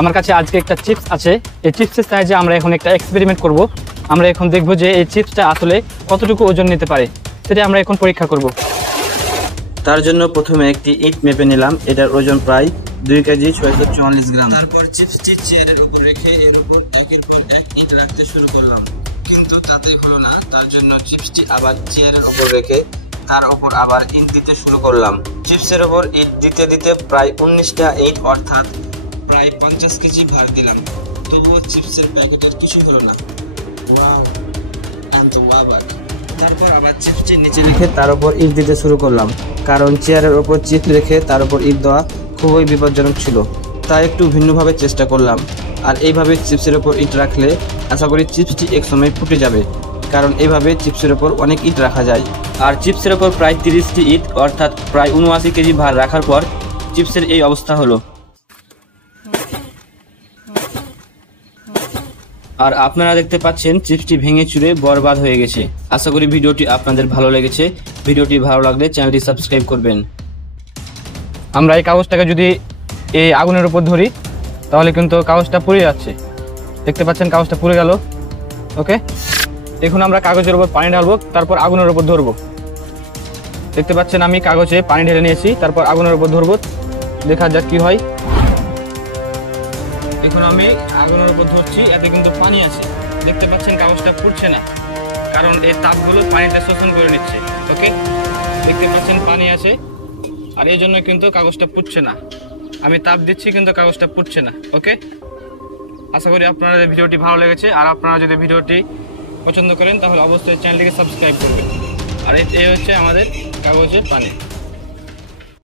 আমার কাছে আজকে একটা চিপস আছে। এই চিপসের সাহায্যে আমরা এখন একটা এক্সপেরিমেন্ট করব। আমরা এখন দেখব যে এই চিপসটা আসলে কতটুকু ওজন নিতে পারে, সেটা আমরা এখন পরীক্ষা করব। তার জন্য প্রথমে একটি ইট মেপে নিলাম। এটার ওজন প্রায় 2 কেজি 644 গ্রাম। তারপর চিপসটি চেয়ারের উপর রেখে এর উপর একের পর এক ইট রাখতে শুরু করলাম, কিন্তু তাতেই হলো না। তার জন্য চিপসটি আবার চেয়ারের উপর রেখে তার উপর আবার ইট দিতে শুরু করলাম। চিপসের উপর ইট দিতে দিতে প্রায় 19টা ইট অর্থাৎ প্রায় 50 কেজি ভার দিলাম। তবুও চিপসের প্যাকেটের কিছু হলো না। তারপর আবার চিপসটি নিচে রেখে তার উপর ইট দিতে শুরু করলাম, কারণ চেয়ারের উপর চিপস রেখে তার উপর ইট দেওয়া খুবই বিপজ্জনক ছিল। তাই একটু ভিন্নভাবে চেষ্টা করলাম। আর এইভাবে চিপসের উপর ইট রাখলে আশা করি চিপসটি এক সময় ফুটে যাবে, কারণ এইভাবে চিপসের উপর অনেক ইট রাখা যায়। আর চিপসের উপর প্রায় 30টি ইট অর্থাৎ প্রায় 79 কেজি ভার রাখার পর চিপসের এই অবস্থা হলো। আর আপনারা দেখতে পাচ্ছেন চিপসটি ভেঙে চুরে বরবাদ হয়ে গেছে। আশা করি ভিডিওটি আপনাদের ভালো লেগেছে। ভিডিওটি ভালো লাগলে চ্যানেলটি সাবস্ক্রাইব করবেন। আমরা এই কাগজটাকে যদি এই আগুনের উপর ধরি তাহলে কিন্তু কাগজটা পুড়ে যাচ্ছে। দেখতে পাচ্ছেন কাগজটা পুড়ে গেল। ওকে, এখন আমরা কাগজের উপর পানি ঢালবো, তারপর আগুনের উপর ধরবো। দেখতে পাচ্ছেন আমি কাগজে পানি ঢেলে নিয়েছি, তারপর আগুনের উপর ধরবো। দেখা যাক কি হয়। এখন আমি আগুনের উপর ধরছি, এতে কিন্তু পানি আছে। দেখতে পাচ্ছেন কাগজটা পুড়ছে না, কারণ এই তাপগুলো পানিটা শোষণ করে নিচ্ছে। ওকে, দেখতে পাচ্ছেন পানি আছে, আর এই জন্য কিন্তু কাগজটা পুড়ছে না। আমি তাপ দিচ্ছি কিন্তু কাগজটা পুড়ছে না। ওকে, আশা করি আপনাদের ভিডিওটি ভালো লেগেছে। আর আপনারা যদি ভিডিওটি পছন্দ করেন তাহলে অবশ্যই চ্যানেলটিকে সাবস্ক্রাইব করবেন। আর এই হচ্ছে আমাদের কাগজের পানি।